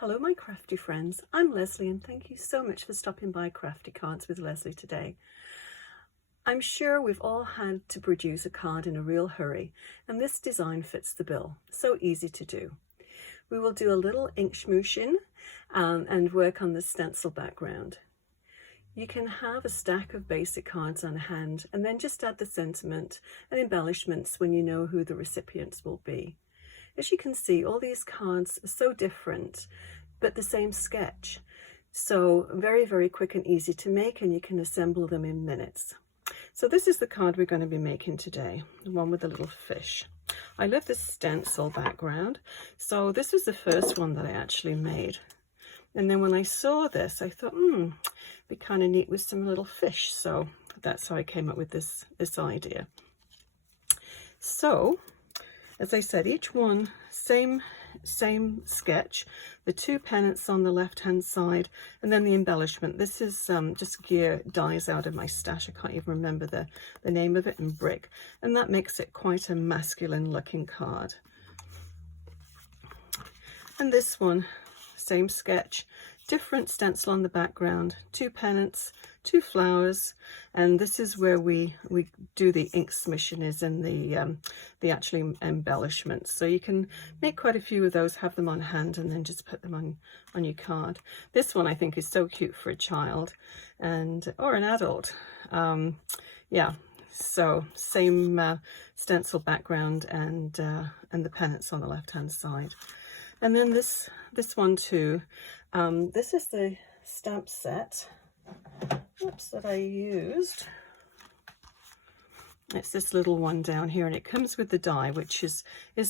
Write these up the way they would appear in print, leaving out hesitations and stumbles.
Hello my crafty friends, I'm Leslie and thank you so much for stopping by Crafty Cards with Leslie today. I'm sure we've all had to produce a card in a real hurry and this design fits the bill, so easy to do. We will do a little ink smooshing and work on the stencil background. You can have a stack of basic cards on hand and then just add the sentiment and embellishments when you know who the recipients will be. As you can see, all these cards are so different, but the same sketch. So very, very quick and easy to make, and you can assemble them in minutes. So this is the card we're going to be making today, the one with the little fish. I love this stencil background. So this was the first one that I actually made. And then when I saw this, I thought, it'd be kind of neat with some little fish. So that's how I came up with this idea. So, as I said, each one, same sketch, the two pennants on the left hand side, and then the embellishment. This is just gear dies out of my stash. I can't even remember the name of it, in brick, and that makes it quite a masculine looking card. And this one, same sketch, different stencil on the background, two pennants, two flowers, and this is where we do the ink smishing, is in the actual embellishments. So you can make quite a few of those, have them on hand, and then just put them on your card. This one I think is so cute for a child or an adult. Yeah, so same stencil background and the pennants on the left hand side. And then this one too. This is the stamp set that I used. It's this little one down here, and it comes with the die, which is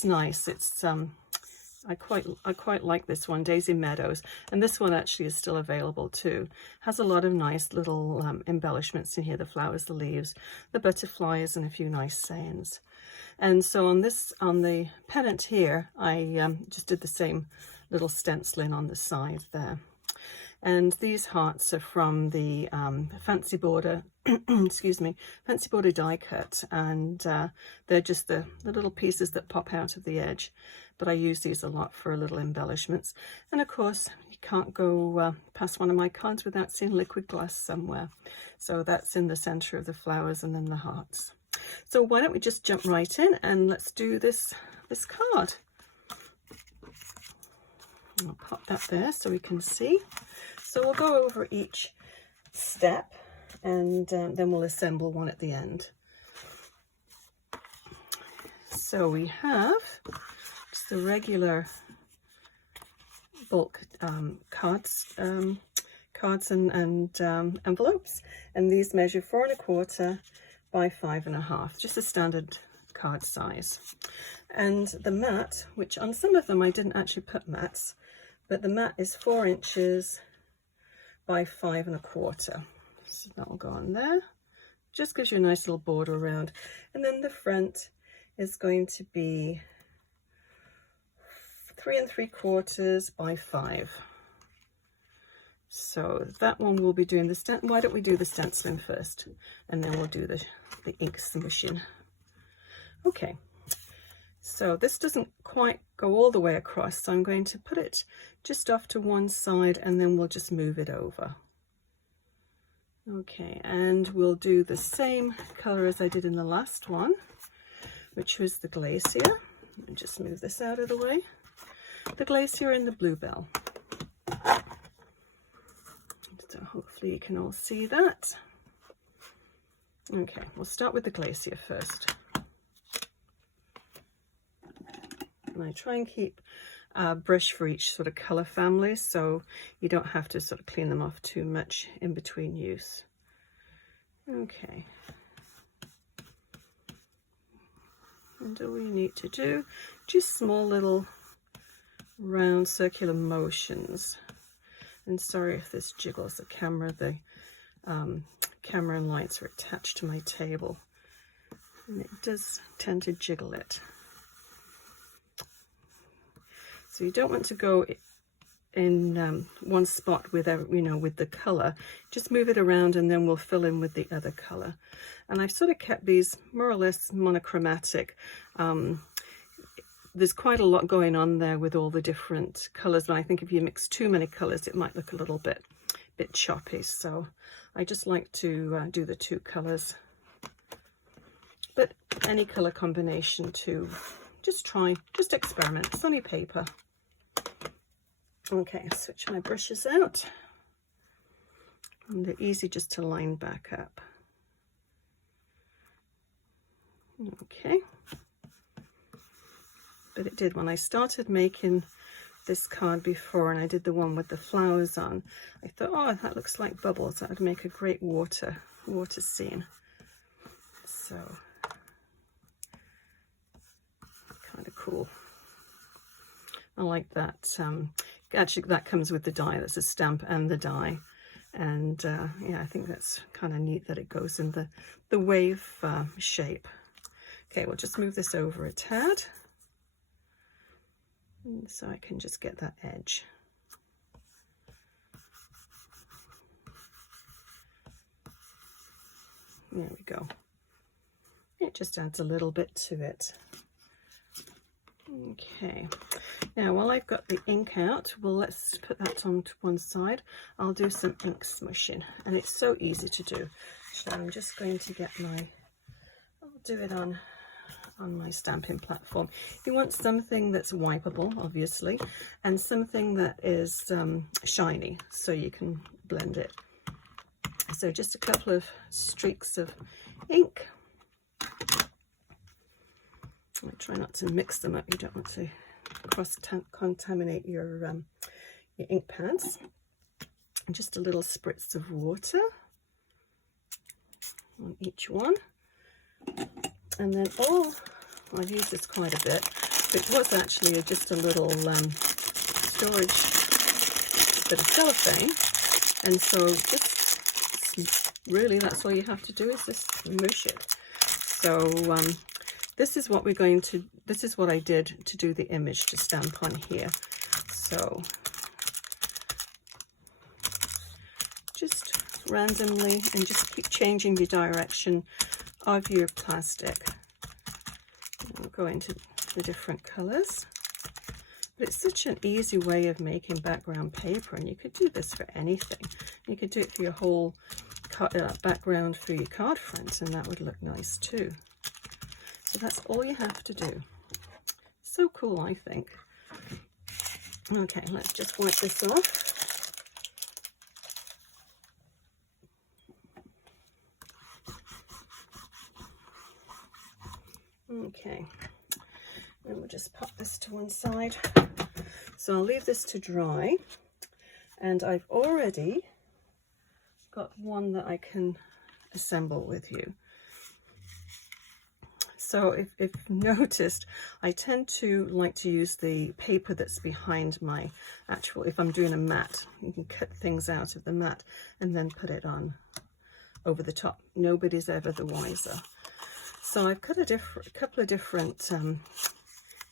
nice. It's I quite like this one, Daisy Meadows, and this one actually is still available too. Has a lot of nice little embellishments in here, the flowers, the leaves, the butterflies, and a few nice sayings. And so on the pennant here, I just did the same little stenciling on the side there. And these hearts are from the Fancy Border, excuse me, Fancy Border die cut, and they're just the little pieces that pop out of the edge. But I use these a lot for little embellishments. And of course, you can't go past one of my cards without seeing liquid glass somewhere. So that's in the center of the flowers and then the hearts. So why don't we just jump right in and let's do this card. I'll pop that there so we can see. So we'll go over each step and then we'll assemble one at the end. So we have just the regular bulk cards and envelopes, and these measure 4 1/4 by 5 1/2, just a standard card size. And the mat, which on some of them I didn't actually put mats, but the mat is 4 inches by 5 1/4. So that will go on there. Just gives you a nice little border around. And then the front is going to be 3 3/4 by 5. So that one we'll be doing the why don't we do the stenciling first, and then we'll do the ink smooshing. Okay. So this doesn't quite go all the way across, so I'm going to put it just off to one side and then we'll just move it over. Okay, and we'll do the same color as I did in the last one, which was the Glacier. Let me just move this out of the way. The Glacier and the Bluebell. So hopefully you can all see that. Okay, we'll start with the Glacier first. And I try and keep a brush for each sort of color family, so you don't have to sort of clean them off too much in between use. Okay. And all we need to do, just small little round circular motions. And sorry if this jiggles the camera, the camera and lights are attached to my table, and it does tend to jiggle it. So you don't want to go in one spot with with the color. Just move it around and then we'll fill in with the other color. And I've sort of kept these more or less monochromatic there's quite a lot going on there with all the different colours, but I think if you mix too many colours it might look a little bit choppy, so I just like to do the 2 colours, but any colour combination too. Just try, just experiment. It's only paper. Okay, I'll switch my brushes out, and they're easy just to line back up. Okay, but it did when I started making this card before, and I did the one with the flowers on. I thought, oh, that looks like bubbles. That would make a great water scene. So kind of cool. I like that. Actually, that comes with the die. That's a stamp and the die. And yeah, I think that's kind of neat that it goes in the wave shape. Okay, we'll just move this over a tad, so I can just get that edge. There we go. It just adds a little bit to it. Okay, now while I've got the ink out, well, let's put that on to one side. I'll do some ink smushing, and it's so easy to do. So I'm just going to get I'll do it on my stamping platform. You want something that's wipeable, obviously, and something that is shiny, so you can blend it. So just a couple of streaks of ink. I try not to mix them up. You don't want to cross-contaminate your ink pads. And just a little spritz of water on each one. And then, I've used this quite a bit. It was actually just a little storage bit of cellophane. And so just really, that's all you have to do is just mush it. So this is what this is what I did to do the image to stamp on here. So just randomly, and just keep changing the direction of your plastic. We'll go into the different colors. But it's such an easy way of making background paper, and you could do this for anything. You could do it for your whole background for your card front, and that would look nice too. So that's all you have to do. So cool, I think. Okay, let's just wipe this off. Okay, and we'll just pop this to one side. So I'll leave this to dry, and I've already got one that I can assemble with you. So if you've noticed, I tend to like to use the paper that's behind my actual, if I'm doing a mat, you can cut things out of the mat and then put it on over the top. Nobody's ever the wiser. So I've cut a couple of different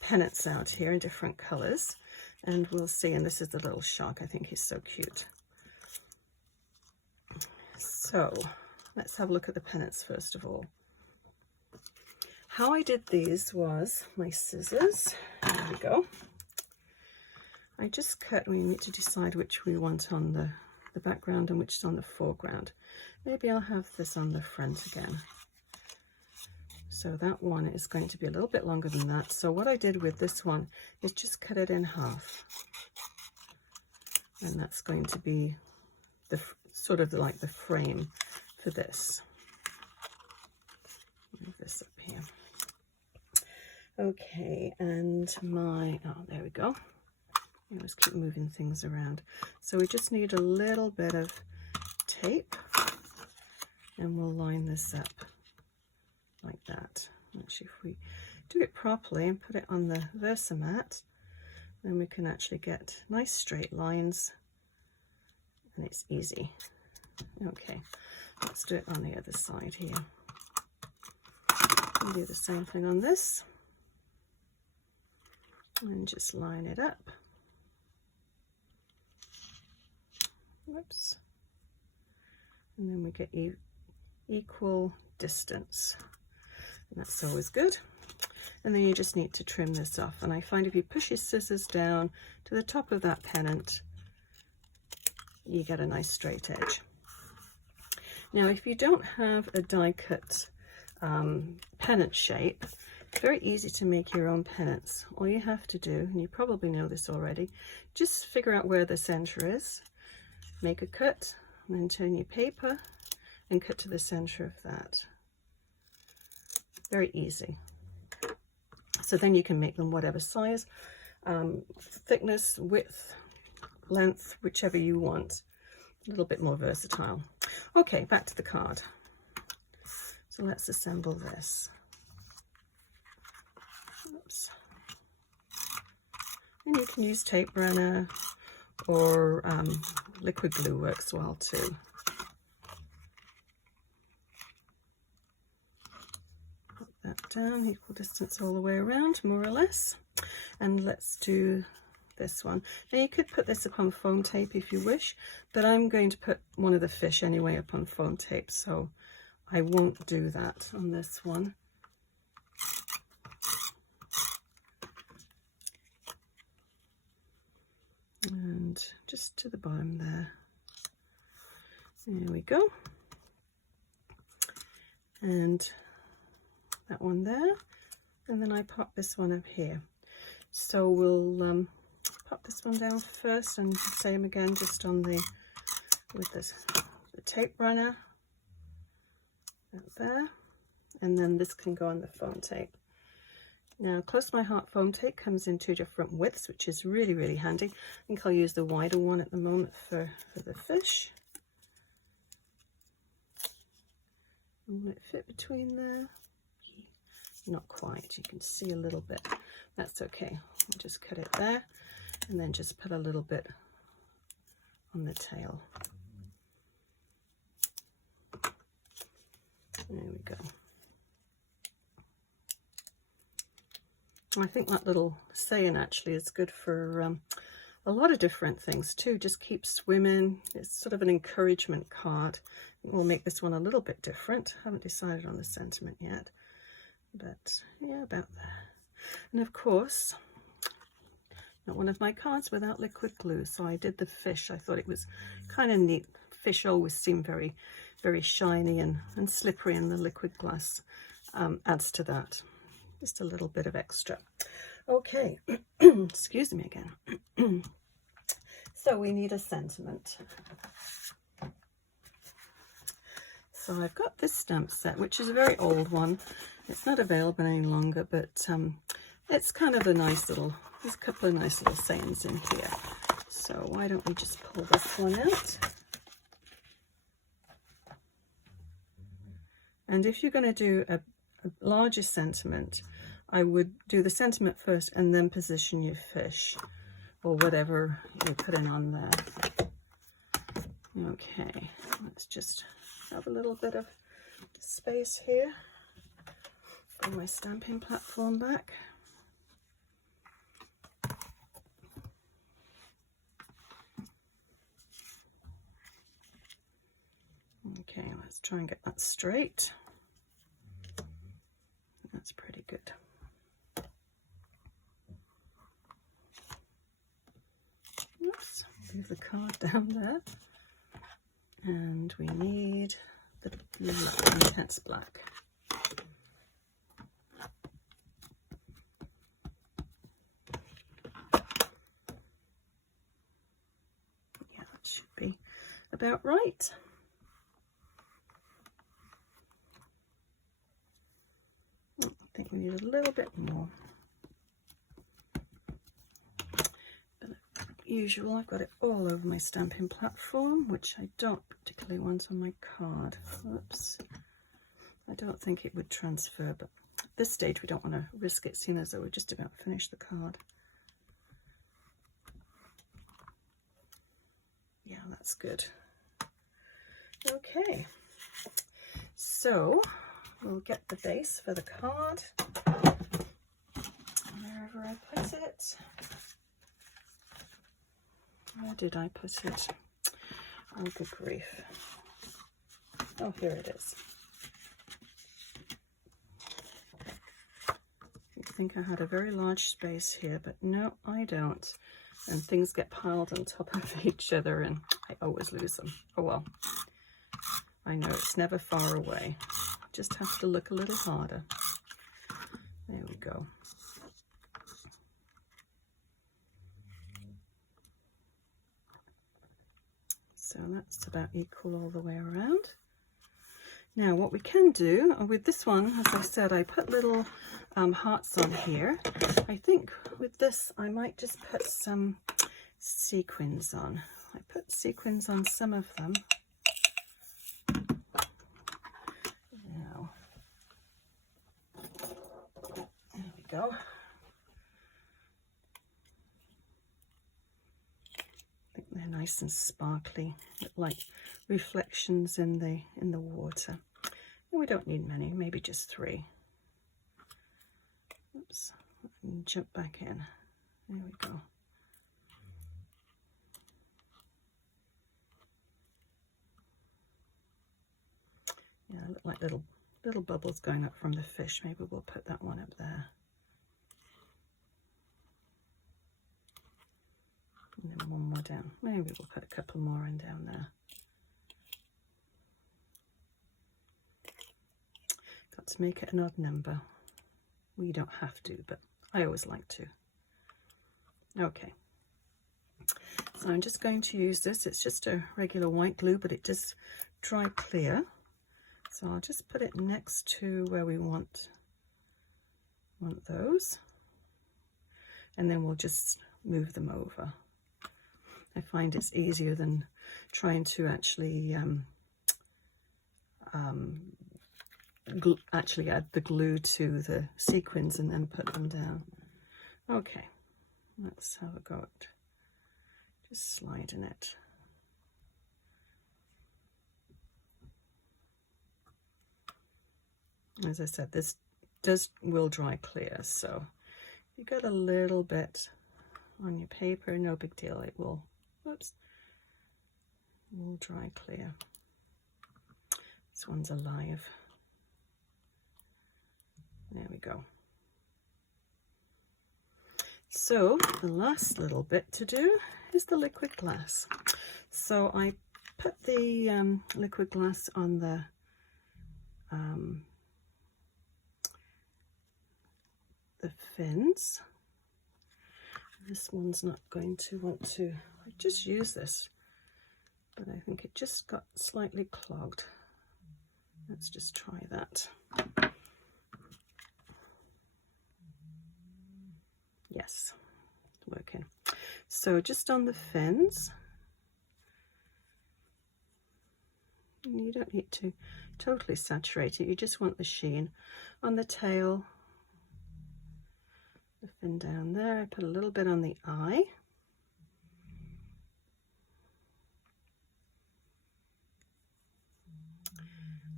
pennants out here in different colors, and we'll see. And this is the little shark. I think he's so cute. So let's have a look at the pennants first of all. How I did these was my scissors. There we go. I just cut. We need to decide which we want on the background and which is on the foreground. Maybe I'll have this on the front again. So that one is going to be a little bit longer than that. So what I did with this one is just cut it in half. And that's going to be the sort of like the frame for this. Move this up here. Okay, and there we go. I always keep moving things around. So we just need a little bit of tape, and we'll line this up like that. Actually, if we do it properly and put it on the Versamat, then we can actually get nice straight lines, and it's easy. Okay, let's do it on the other side here. And do the same thing on this, and just line it up. Whoops. And then we get equal distance, and that's always good. and then you just need to trim this off. And I find if you push your scissors down to the top of that pennant, you get a nice straight edge. Now, if you don't have a die cut pennant shape, it's very easy to make your own pennants. All you have to do, and you probably know this already, just figure out where the center is, make a cut, and then turn your paper and cut to the center of that. Very easy. So then you can make them whatever size, thickness, width, length, whichever you want. A little bit more versatile. Okay, back to the card. So let's assemble this. Oops. And you can use tape runner, or liquid glue works well too. Put that down, equal distance all the way around, more or less. And let's do this one. Now you could put this upon foam tape if you wish, but I'm going to put one of the fish anyway upon foam tape, so I won't do that on this one. And just to the bottom there. There we go. And that one there, and then I pop this one up here. So we'll pop this one down first, and same again, just on the with the tape runner out there, and then this can go on the foam tape. Now, Close to My Heart foam tape comes in 2 different widths, which is really, really handy. I think I'll use the wider one at the moment for the fish. And will it fit between there? Not quite. You can see a little bit. That's okay. I'll just cut it there, and then just put a little bit on the tail. There we go. I think that little saying actually is good for a lot of different things too. Just keep swimming. It's sort of an encouragement card. We'll make this one a little bit different. I haven't decided on the sentiment yet, but yeah, about there. And of course, not one of my cards without liquid glue. So I did the fish. I thought it was kind of neat. Fish always seem very, very shiny and slippery, and the liquid glass adds to that. Just a little bit of extra. Okay, excuse me again. So we need a sentiment. So I've got this stamp set, which is a very old one. It's not available any longer, but it's kind of a nice little, there's a couple of nice little sayings in here. So why don't we just pull this one out? And if you're going to do a larger sentiment, I would do the sentiment first and then position your fish or whatever you're putting on there. Okay, let's just have a little bit of space here. Bring my stamping platform back. Okay, let's try and get that straight. That's pretty good. Oops, move the card down there. And we need the intense black. Yeah, that should be about right. I think we need a little bit more. But as usual, I've got it all over my stamping platform, which I don't particularly want on my card. Oops. I don't think it would transfer, but at this stage we don't want to risk it, seeing as though we're just about finished the card. Yeah, that's good. Okay, so we'll get the base for the card, wherever I put it. Where did I put it? Oh, good grief. Oh, here it is. think I had a very large space here, but no, I don't. And things get piled on top of each other and I always lose them. Oh well, I know it's never far away. Just have to look a little harder. There we go. So that's about equal all the way around. Now what we can do with this one, as I said, I put little hearts on here. I think with this I might just put some sequins on. I put sequins on some of them. Now, there we go. I think they're nice and sparkly, like reflections in the water. And we don't need many, maybe just 3. Oops, and jump back in. There we go. Yeah, look like little bubbles going up from the fish. Maybe we'll put that one up there. And then one more down. Maybe we'll put a couple more in down there. Got to make it an odd number. Well, you don't have to, but I always like to. Okay. So I'm just going to use this. It's just a regular white glue, but it does dry clear. So I'll just put it next to where we want those. And then we'll just move them over. I find it's easier than trying to actually add the glue to the sequins and then put them down. Okay, let's have a go at just sliding it. As I said, this will dry clear, so if you get a little bit on your paper, no big deal, it will, whoops, will dry clear. This one's alive. There we go. So the last little bit to do is the liquid glass. So I put the liquid glass on the fins. This one's not going to want to, I just use this, but I think it just got slightly clogged. Let's just try that. Yes, working. So just on the fins, you don't need to totally saturate it, you just want the sheen. On the tail, the fin down there, I put a little bit on the eye.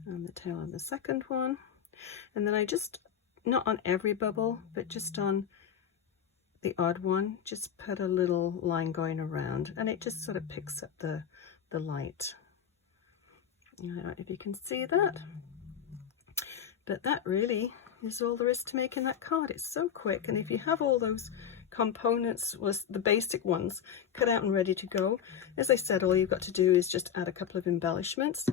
On the tail of the second one. And then I just, not on every bubble, but just on the odd one, just put a little line going around, and it just sort of picks up the light. I don't know if you can see that, but that really is all there is to making that card. It's so quick, and if you have all those components, the basic ones, cut out and ready to go, as I said, all you've got to do is just add a couple of embellishments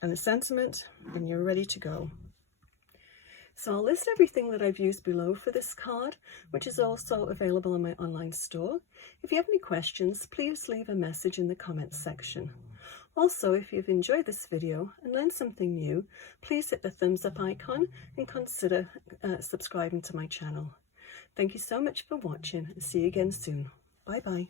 and a sentiment, and you're ready to go. So I'll list everything that I've used below for this card, which is also available on my online store. If you have any questions, please leave a message in the comments section. Also, if you've enjoyed this video and learned something new, please hit the thumbs up icon and consider subscribing to my channel. Thank you so much for watching, and see you again soon. Bye bye.